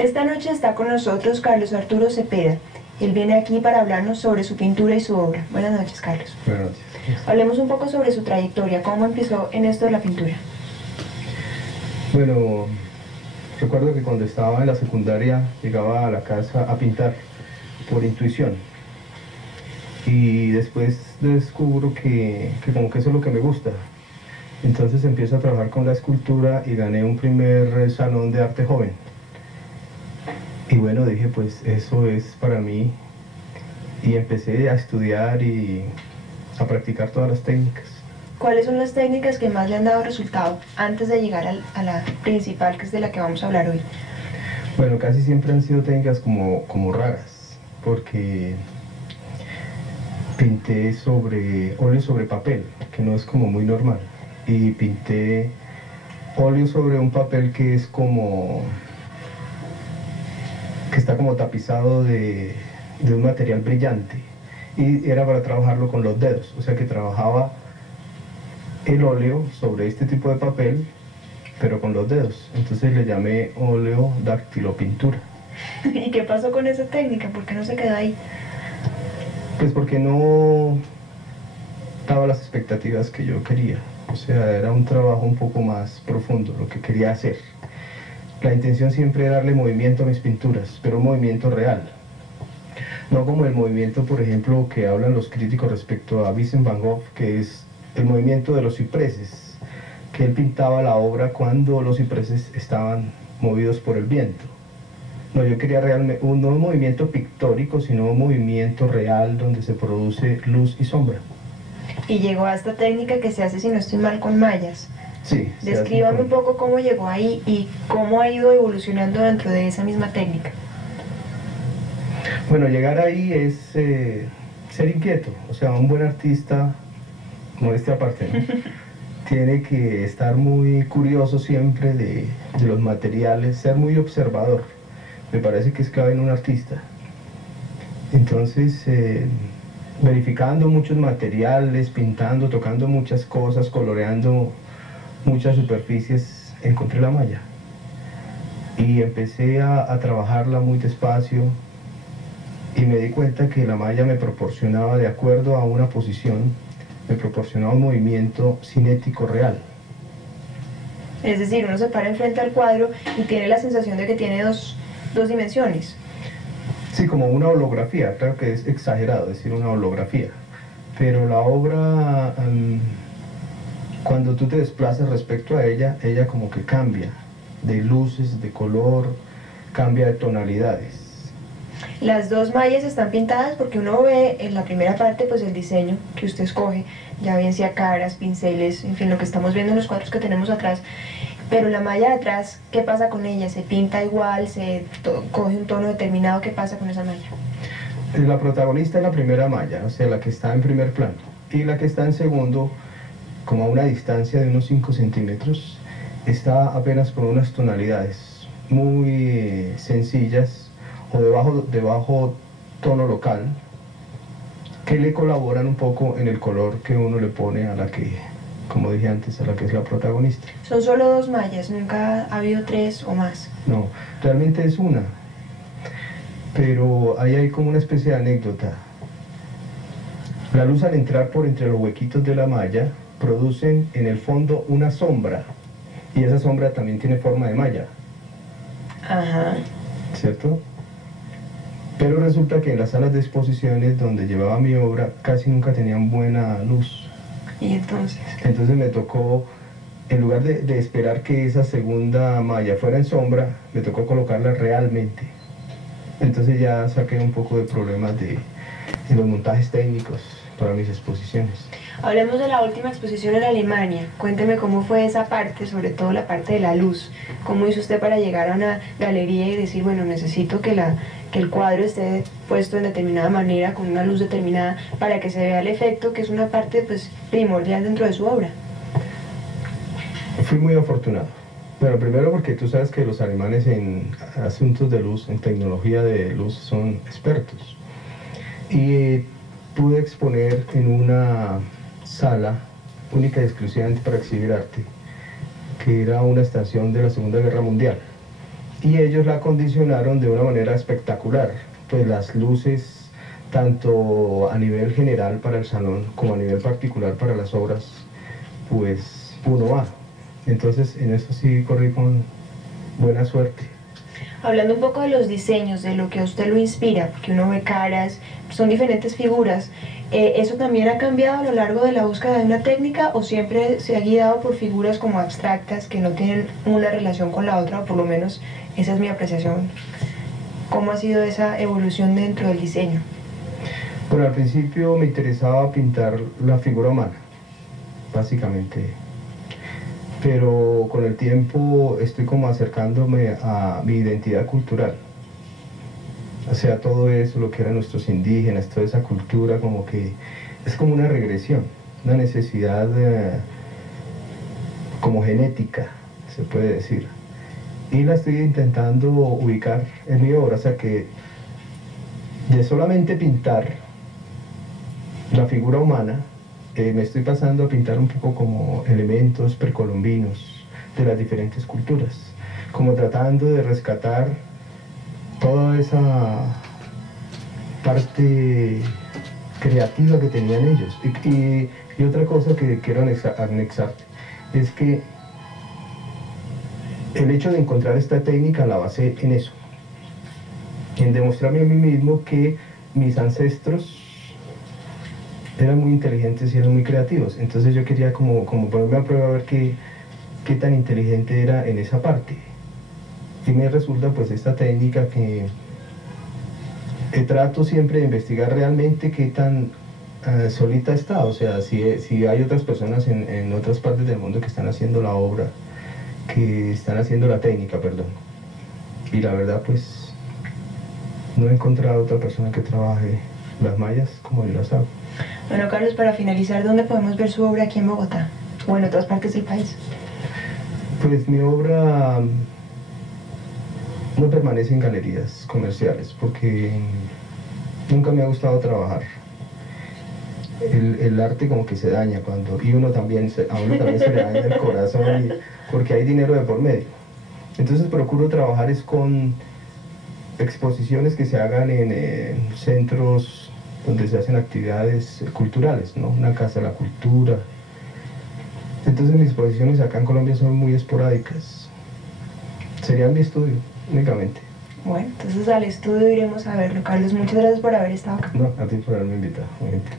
Esta noche está con nosotros Carlos Arturo Cepeda. Él viene aquí para hablarnos sobre su pintura y su obra. Buenas noches, Carlos. Buenas noches. Hablemos un poco sobre su trayectoria. ¿Cómo empezó en esto de la pintura? Bueno, recuerdo que cuando estaba en la secundaria llegaba a la casa a pintar por intuición. Y después descubro que como que eso es lo que me gusta. Entonces empiezo a trabajar con la escultura y gané un primer salón de arte joven. Y bueno, dije, pues eso es para mí. Y empecé a estudiar y a practicar todas las técnicas. ¿Cuáles son las técnicas que más le han dado resultado antes de llegar a la principal, que es de la que vamos a hablar hoy? Bueno, casi siempre han sido técnicas como raras, porque pinté sobre óleo sobre papel, que no es como muy normal. Y pinté óleo sobre un papel que es como que está como tapizado de un material brillante, y era para trabajarlo con los dedos, o sea que trabajaba el óleo sobre este tipo de papel pero con los dedos. Entonces le llamé óleo dactilopintura. ¿Y qué pasó con esa técnica? ¿Por qué no se quedó ahí? Pues porque no daba las expectativas que yo quería, o sea, era un trabajo un poco más profundo lo que quería hacer. La intención siempre era darle movimiento a mis pinturas, pero un movimiento real. No como el movimiento, por ejemplo, que hablan los críticos respecto a Vincent van Gogh, que es el movimiento de los cipreses, que él pintaba la obra cuando los cipreses estaban movidos por el viento. No, yo quería realmente, no un movimiento pictórico, sino un movimiento real donde se produce luz y sombra. Y llegó a esta técnica que se hace, si no estoy mal, con mallas. Sí. Descríbame un poco cómo llegó ahí y cómo ha ido evolucionando dentro de esa misma técnica. Bueno, llegar ahí es ser inquieto, o sea, un buen artista, modestia aparte, ¿no? Tiene que estar muy curioso siempre de los materiales, ser muy observador. Me parece que es clave en un artista. Entonces, verificando muchos materiales, pintando, tocando muchas cosas, coloreando muchas superficies, encontré la malla. Y empecé a trabajarla muy despacio, y me di cuenta que la malla me proporcionaba, de acuerdo a una posición, me proporcionaba un movimiento cinético real. Es decir, uno se para enfrente al cuadro y tiene la sensación de que tiene dos dimensiones. Sí, como una holografía, claro que es exagerado decir una holografía, pero la obra, cuando tú te desplazas respecto a ella, ella como que cambia de luces, de color, cambia de tonalidades. Las dos mallas están pintadas porque uno ve en la primera parte pues el diseño que usted escoge, ya bien sea caras, pinceles, en fin, lo que estamos viendo en los cuadros que tenemos atrás. Pero la malla de atrás, ¿qué pasa con ella? ¿Se pinta igual? ¿Se coge un tono determinado? ¿Qué pasa con esa malla? La protagonista es la primera malla, o sea, la que está en primer plano, y la que está en segundo, como a una distancia de unos 5 centímetros, está apenas con unas tonalidades muy sencillas, o de bajo tono local, que le colaboran un poco en el color que uno le pone a la que, como dije antes, a la que es la protagonista. Son solo dos mallas, nunca ha habido tres o más. No, realmente es una, pero ahí hay como una especie de anécdota. La luz, al entrar por entre los huequitos de la malla, producen en el fondo una sombra, y esa sombra también tiene forma de malla. Ajá. ¿Cierto? Pero resulta que en las salas de exposiciones donde llevaba mi obra casi nunca tenían buena luz. ¿Y entonces? Entonces me tocó, en lugar de esperar que esa segunda malla fuera en sombra, me tocó colocarla realmente. Entonces ya saqué un poco de problemas en los montajes técnicos para mis exposiciones. Hablemos de la última exposición en Alemania. Cuénteme cómo fue esa parte, sobre todo la parte de la luz. ¿Cómo hizo usted para llegar a una galería y decir, bueno, necesito que el cuadro esté puesto en determinada manera, con una luz determinada, para que se vea el efecto, que es una parte pues primordial dentro de su obra? Fui muy afortunado. Bueno, primero porque tú sabes que los alemanes en asuntos de luz, en tecnología de luz, son expertos. Y pude exponer en una sala única y exclusivamente para exhibir arte, que era una estación de la Segunda Guerra Mundial. y ellos la acondicionaron de una manera espectacular, pues las luces, tanto a nivel general para el salón como a nivel particular para las obras, pues 1A. Entonces en eso sí corrí con buena suerte. Hablando un poco de los diseños, de lo que a usted lo inspira, porque uno ve caras, son diferentes figuras, ¿eso también ha cambiado a lo largo de la búsqueda de una técnica o siempre se ha guiado por figuras como abstractas que no tienen una relación con la otra, o por lo menos esa es mi apreciación? ¿Cómo ha sido esa evolución dentro del diseño? Bueno, al principio me interesaba pintar la figura humana, básicamente, pero con el tiempo estoy como acercándome a mi identidad cultural. O sea, todo eso, lo que eran nuestros indígenas, toda esa cultura, como que es como una regresión, una necesidad como genética, se puede decir. Y la estoy intentando ubicar en mi obra, o sea que de solamente pintar la figura humana, me estoy pasando a pintar un poco como elementos precolombinos de las diferentes culturas, como tratando de rescatar toda esa parte creativa que tenían ellos. Y otra cosa que quiero anexar es que el hecho de encontrar esta técnica la basé en eso, en demostrarme a mí mismo que mis ancestros eran muy inteligentes y eran muy creativos. Entonces yo quería como ponerme a prueba a ver qué tan inteligente era en esa parte. Y me resulta pues esta técnica que trato siempre de investigar realmente qué tan solita está, o sea, si hay otras personas en otras partes del mundo que están haciendo la obra, que están haciendo la técnica, perdón. Y la verdad pues no he encontrado otra persona que trabaje las mallas como yo las hago. Bueno, Carlos, para finalizar, ¿dónde podemos ver su obra aquí en Bogotá o en otras partes del país? Pues mi obra no permanece en galerías comerciales porque nunca me ha gustado trabajar. El arte como que se daña cuando, y a uno también se le daña el corazón porque hay dinero de por medio. Entonces procuro trabajar es con exposiciones que se hagan en centros donde se hacen actividades culturales, ¿no? Una casa de la cultura. Entonces mis exposiciones acá en Colombia son muy esporádicas. Sería mi estudio, únicamente. Bueno, entonces al estudio iremos a verlo. Carlos, muchas gracias por haber estado acá. No, a ti por haberme invitado, muy gentil.